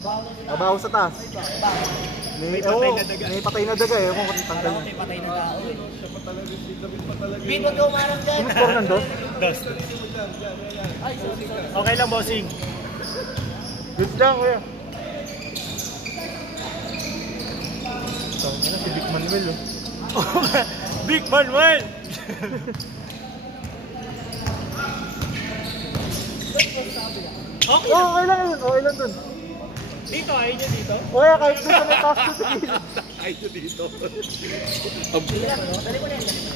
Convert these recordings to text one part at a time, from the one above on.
Mabaho sa taas. May patay na daga. May patay na daga eh. Kung tanggal na. May patay na tao eh. Bin, wag ka umarang dyan. Ano score nando? Dos. Okay lang, bossing. Good lang, kuya. Ano si Vic Manuel oh. Vic Manuel! Okay lang. Okay lang yun. Okay lang dun. Dito, ayun nyo dito. Kuya, kahit dun sa may taas ko sa gilid. Ay, dito.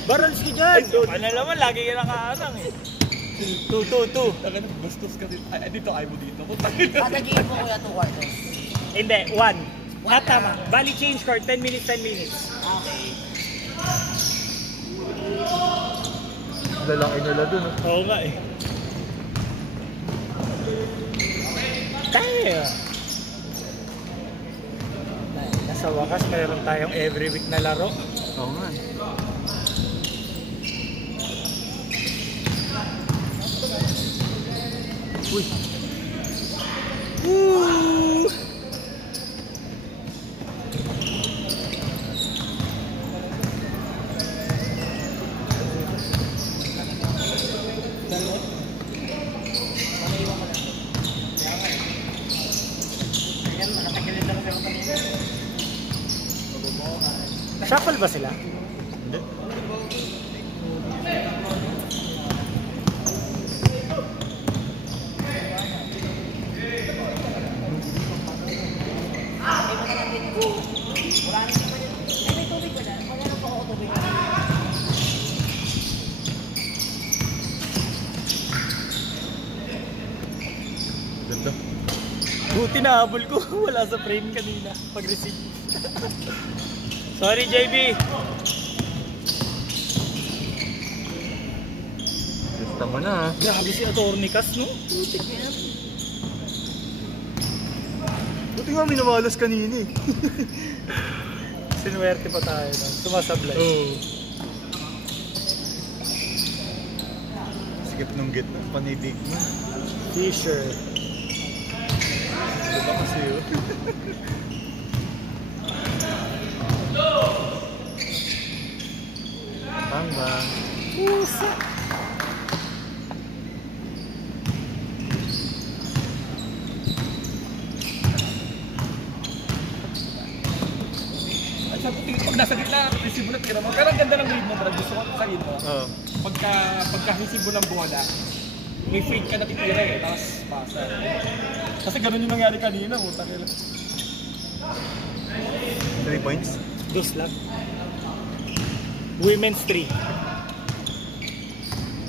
Barrels ko dyan. Ano naman, lagi ka nakaasang eh. 2-2-2. Bastos ka dito. Ay, dito, ayaw mo dito. Patagiin mo kuya 2 quarters. Hindi, 1. Tama. Bali change court, 10 minutes, 10 minutes. Okay. Lalaki nila dun oh. Oo nga eh. Tayo! Nasa wakas, mayroon tayong every week na laro. Oo nga eh. Uy! Woo! Shuffle ba sila? Hindi. Ganda. Buti na habol ko. Wala sa frame kanina pag-receive. Sorry, JB. Gusto mo na ha. Grabe si Atty. Cas, no? Putik na yan. Buti nga minamalas kanina eh. Sinuwerte pa tayo, no? Sumasablay. Oo. Sikip nung gitna, panidig mo. Fisher. Diba kasi yun? Bang. Pusa. Pag nasa gitna, resibo na tira mo. Pero ang ganda ng lead mo, Brad. Gusto ko sa lead mo. Oo. Pagka resibo ng bola, may fake ka na titira eh. Tapos pasa. Kasi ganun yung nangyari kanina. 3 points? Dos lang. Women's 3.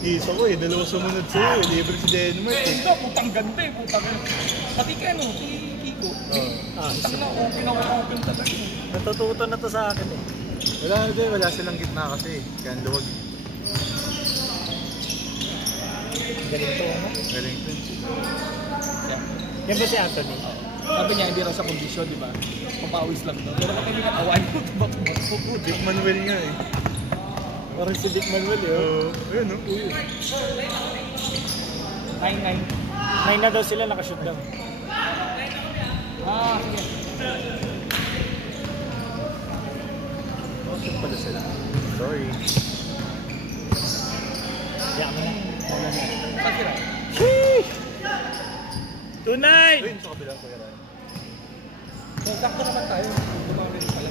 Isa ko eh, dalawa sumunod sa'yo eh. Libre si Denmark eh. Hindi, putang ganda eh. Pati ka no, si Kiko. Putang na open talaga eh. Natututo na to sa akin eh. Wala silang gitna kasi eh. Kaya ang luwag. Galing to, ano? Galing to. Yan ba si Anthony? Sabi niya, hindi raw sa kondisyon, di ba? Papawis lang to. Pero kapag awan mo, tumakbo. Vic Manuel nga eh. Parang si Vic Manuel eh. Oo. Ayun no? 9-9. 9 na daw sila, nakashoot daw. Sige. Shoot pala sila. Sorry. Yan mo na. Pagkira. Sheesh! 2-9! Ayun sa kabila ko yan. Sakto naman tayo. Dumami rin pala.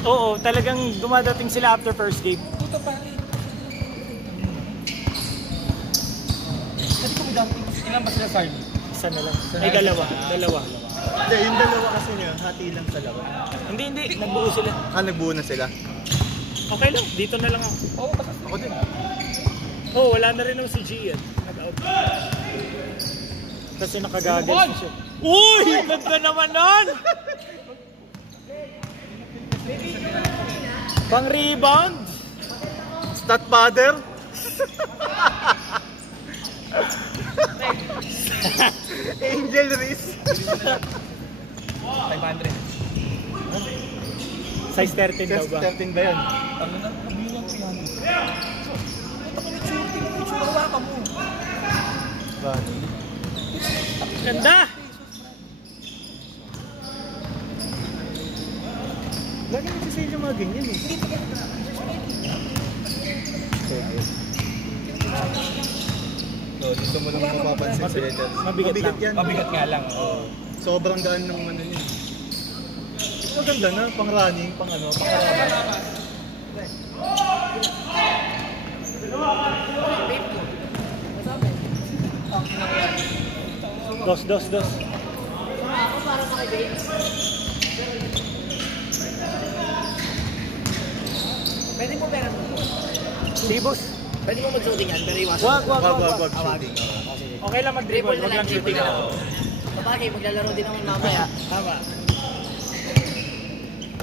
Oo, talagang dumadating sila after first game. Puto pare. Kasi kung dumping, ilan ba sila Sarni? Isa na lang. Ay, dalawa. Hindi, yung dalawa kasi niya, hati lang sa laban. Hindi. Nagbuo sila. Nagbuo na sila. Okay lang. Dito na lang ako. Oo, basta Ako din. Oo, wala na rin naman si Gian. Nag-out. Kasi nakagagal siya. Uy! Ganda naman nun! Pang rebound! Stat father? Angel Reese. 500. Size 13 daw ba? 13 ba yun? Ano na? Kabilang 300. Picture, hawakan mo. Bakit? Ganda! mga ganyan eh. So, dito mo lang mapapansin sa Ethel. Mabigat lang. yan. Mabigat nga lang. Sobrang gaan ng ano yun. Maganda na, pang running, pang ano, pang karaban. Dos. Ako para makibig. Pwede mo pera mo. Libos. Pwede mo mag-shooting yan, pero iwasan. Wag. Wag, Awagin. shooting. Okay lang mag-dribble, wag lang shooting na. Kapagay, maglalaro din naman mamaya. Tama.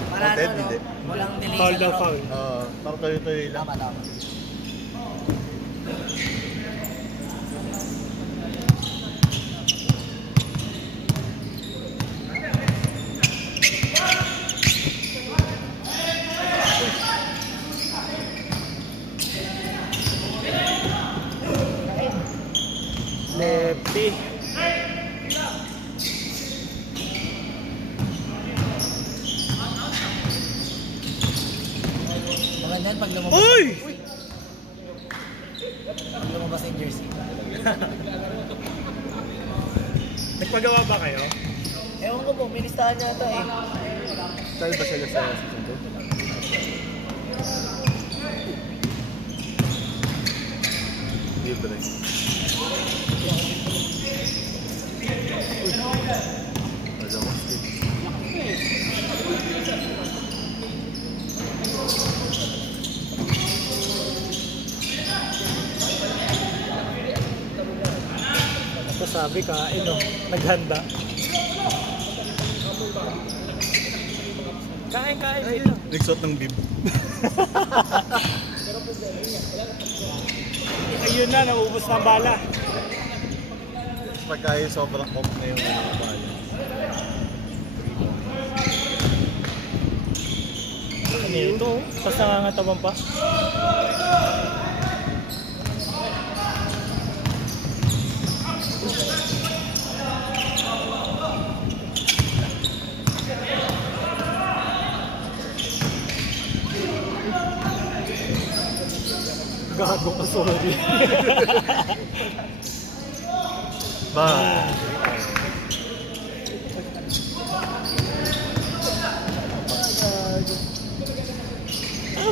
Para Content, ano, hindi. walang delay Foul sa daw, laro. foul. Parang tuloy-tuloy lang. Tama. Lefty. Maganda yan pag lumabas. Uy! Pag lumabas yung jersey. Nagpagawa ba kayo? Ewan ko po, may listahan yata eh. Saan ba sila sa season 2? Libre. Alam mo, Ito sabi ka, naghanda. Kain dito. nagsuot ng bib. Ayun na, naubos na ang bala. Pagka yung sobrang off na yung mga bala. Ano ito? Tapos nangangatawan pa. Gago ka, sorry. Ba?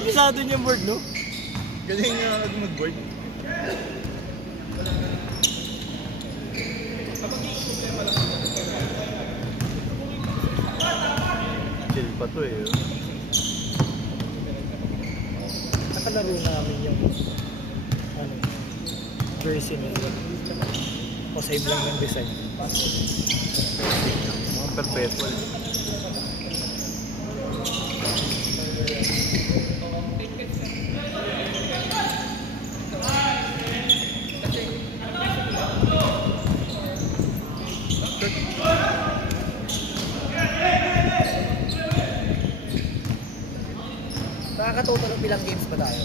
Pisado niya yung board, no? Galing nga ako mag-board. Chill pa to eh. Nakalaro namin yung jersey nila. O save lang yung design. Mga perpetual. Nakakatotal ng bilang games ba tayo?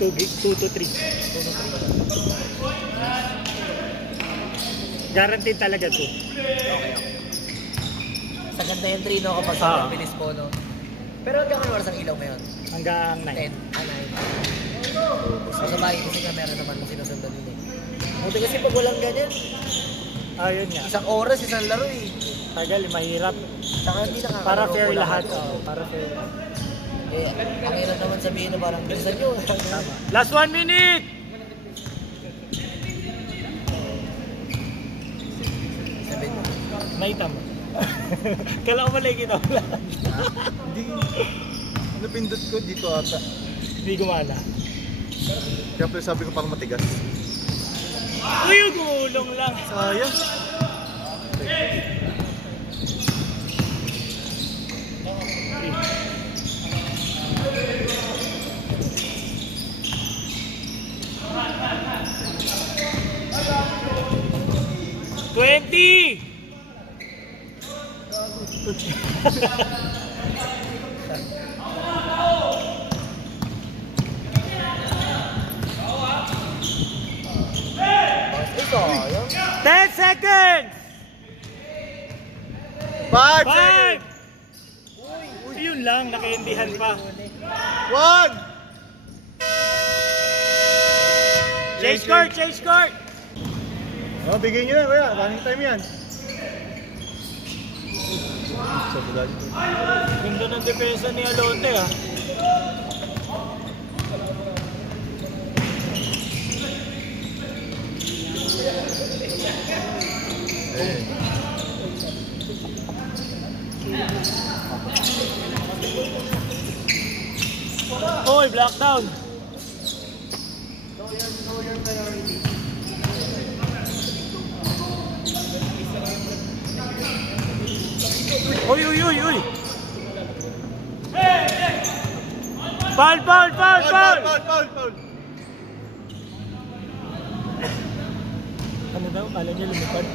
2 to 3. Guaranteed talaga to. Sa ganda yung 3 no kapag sobrang bilis po no. Pero hanggang ano oras ang ilaw ngayon? Hanggang 9. 10, 9. Sa bagay kasi nga meron naman kung sinusundan yun eh. Buti kasi pag walang ganyan, Ayun nga. isang oras, isang laro eh. Tagal, mahirap. Saka hindi nakakaro. Para fair lahat. Para fair. Eh, ang hirap naman sabihin na parang bilisan nyo. Tama. Last 1 minute! Sabihin mo. Naita mo. Kala ko malay kita wala. Hindi. Napindot ko dito ata. Hindi gumana. Kaya pala sabi ko parang matigas. Uy, gulong lang. Sayang. $20! Ito, yung 10 seconds! 5 5! seconds! Ayun Yun lang, nakaindihan pa. 1! Chase court, chase court! Oh, bigay nyo na, kuya. Running time yan. Ganda ng depensa ni Alonte ah. Hoy, black down. Uy, uy, uy, uy. Foul, foul, foul, foul. Foul. Ano daw? Kala niya lumipad.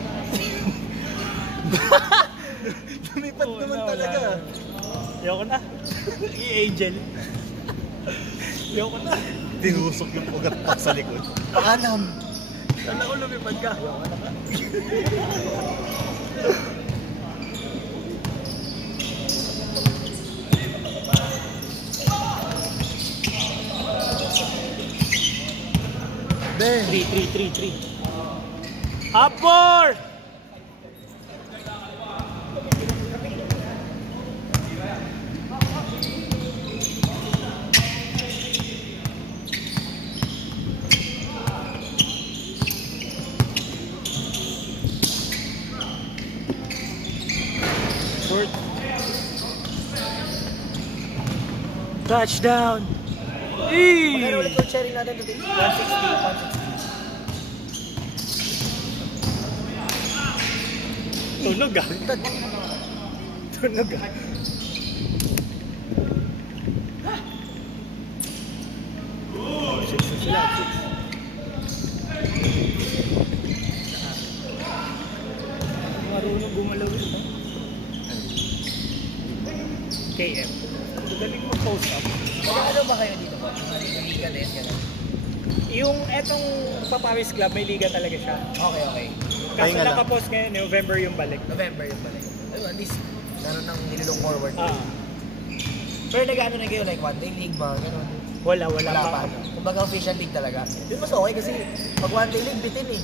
Lumipad Oo, naman wala, talaga. wala. Ayoko na. I-angel. Ayoko na. Tinusok yung ugat pa sa likod. Paanam. Kala ko lumipad ka. Ben. 3. Up more! Short. Touchdown! Magkano ulit yung sharing natin today? 160. Tunog ah. Tunog ah. Six na sila, 6. Marunong gumalaw ito. KM. Galing mo post up. Ano ba kayo dito po? Liga din, gano'n. Yung etong Papawis Club, may liga talaga siya. Okay. Kaso Pahinga lang. nakapost ngayon, November yung balik. November yung balik. Ayun, at least, meron nang nilulong forward. Ah, Pero nag-ano na kayo, like one day league ba? Gano'n. wala Wala pa. pa. Kumbaga official league talaga. Yun mas okay kasi pag one day league, bitin eh.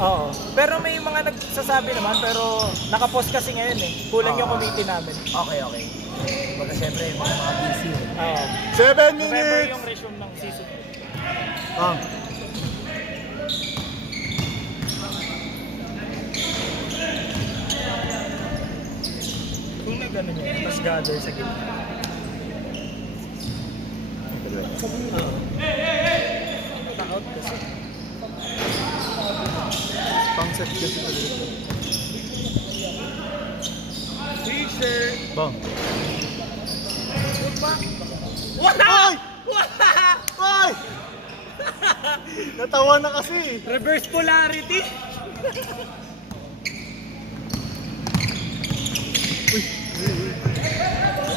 Oo. Pero may mga nagsasabi naman, pero nakapost kasi ngayon eh. Kulang yung committee namin. Okay. Kumbaga syempre, mga busy eh. Oo. 7 November minutes! yung resume ng season. Ah. Kung nag-ano niya, mas gather sa gitna. Out kasi. Pang-set kasi talaga. T-shirt! Bang. Wala! Ay! Natawa na kasi. Reverse polarity!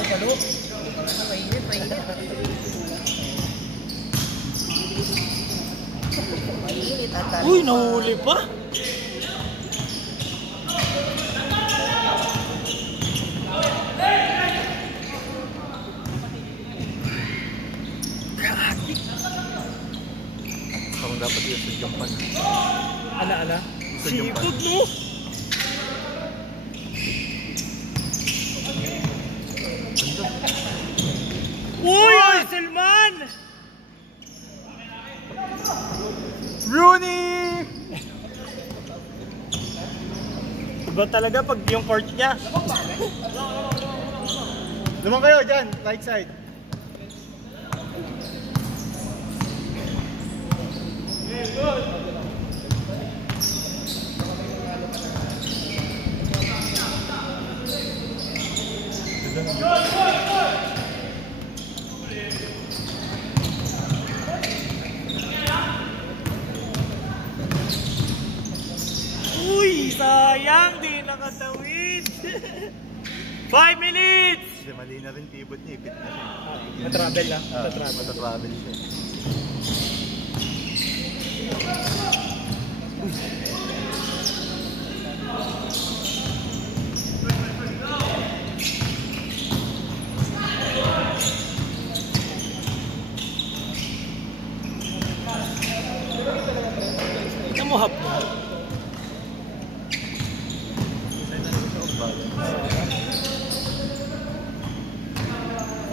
Ano? Mainit. Mainit at talo. Uy, nahuli pa! Parang dapat yun sa Japan. Ana? Sa Japan. Sipod no? Uy! Selman! Rooney! Iba talaga pag yung court niya. Naman kayo dyan, right side. Uy! Sayang! Di nakatawid! 5 minutes! Kasi mali na rin tibot niya, ipit na siya. Matravel na. Matatravel siya.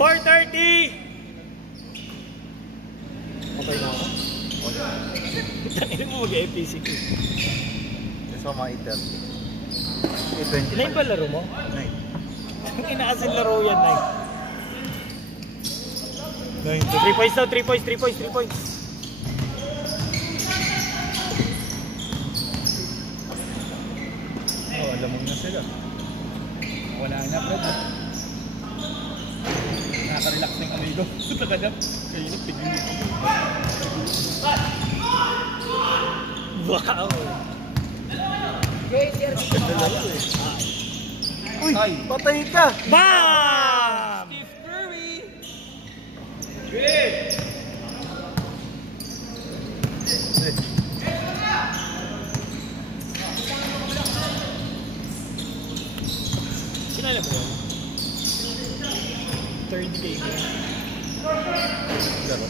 4:30! Okay na ako. Tangin mo mag-APC ko. Gusto mo mga 8:30. 9 ba laro mo? 9. Ang inaasin laro yan, 9. 3 points daw, 3 points, 3 points, 3 points. Oh, alam mo na sila. Wala na, bro. Nakaka-relax na yung amigo. Tagadap. Kaya yun, pigil dito. Wow! Okay, sir. Uy, patay ka! BAM! Sinala mo yun? Third game yun. Laro.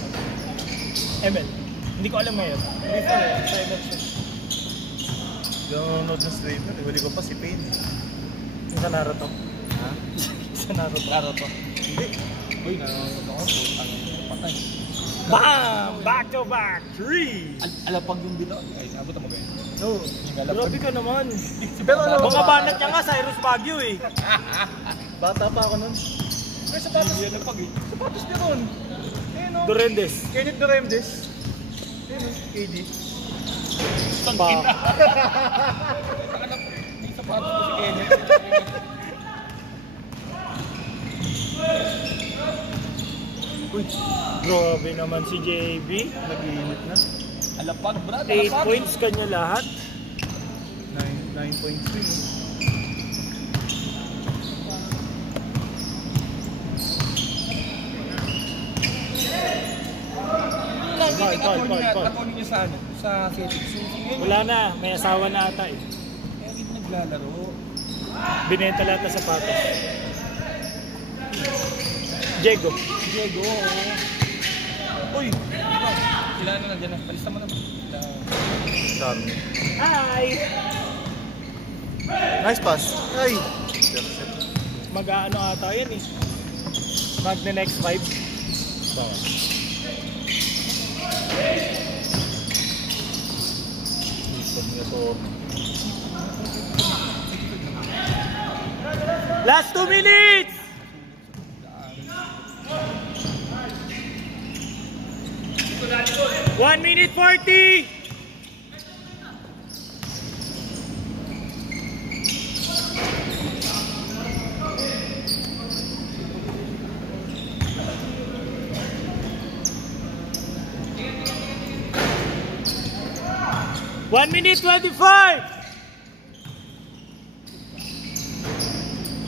ML. Hindi ko alam ngayon. Before eh, silent siya. Hindi ako nanonood ng streamer. Huli ko pa si Payne. Yung sa Naruto. Ha? Sa Naruto. Hindi. Uy, nanonood ako. Patay. BAM! Back to back! 3! Alapag yung dito. Ay, abot mo ba yun? No. Yung alapag. Grabe ka naman. Pero ano? Mga banat niya nga, Cyrus Baguio eh. Bata pa ako nun. May sapatos. Yung alapag eh. Sapatos niya nun. Ayun o. Durendes. Kenneth Duremdes. Ayun o. KD. Pa. May sapatos ko si Kenya. Uy, Grabe naman si JB. nag-iinit na. Alapag, brad. 8 Alapag. points kanya lahat. 9.3 no? Takunin niyo sa ano? Sa settings. Wala na, may asawa na ata eh. Kaya hindi naglalaro. Binenta lahat na sapatos. Diego. Diego. Uy! Diba? Sila na nandiyan na. Palista mo na ba? Dami. Hi! Nice pass. Ay! Mag-aano ata yan eh. Mag-next 5. Bawal. Isip niya to. Last 2 minutes! One minute 40! One minute 25!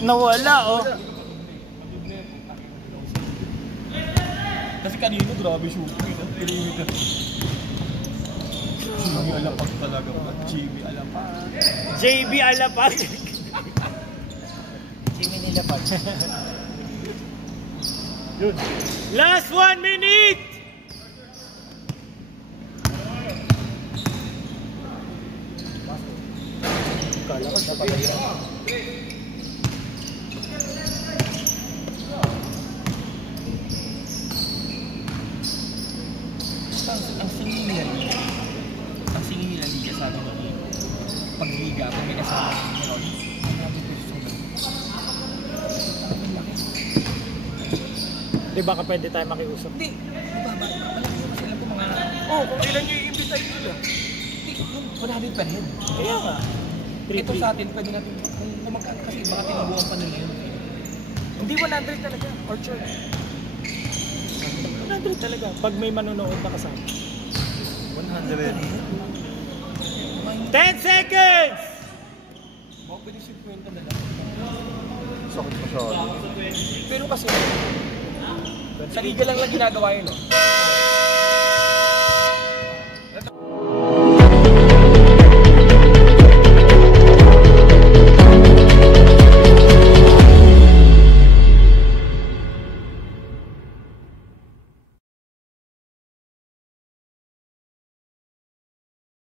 Nawala oh. Kasi kanino grabe shooting. Perimeter. Jimmy Alapag talaga ba? Jimmy Alapag. JB Alapag. Jimmy nila pa. Yun. Last 1 minute! Kala ko napatay yan. Ang singin nila liga. Ang singin nila liga sabi ko eh. Pag liga, pag may kasama si Meron, ang namin ko sa Di ba ka pwede tayo makiusap? Hindi. Malaki yung sila po mga... Oh, kung ilan yung i-invite nila. Hindi, yung 100 per head. Kaya nga. Ito sa atin, pwede natin, kung magkano kasi baka tinubuhan pa nila yun. Hindi 100 talaga. Orchard. 100 talaga. Pag may manonood na kasama. 100. 10 seconds! Baka pwede 50 na lang. Sakit masyado. Pero kasi, sa liga lang ginagawa yun, no?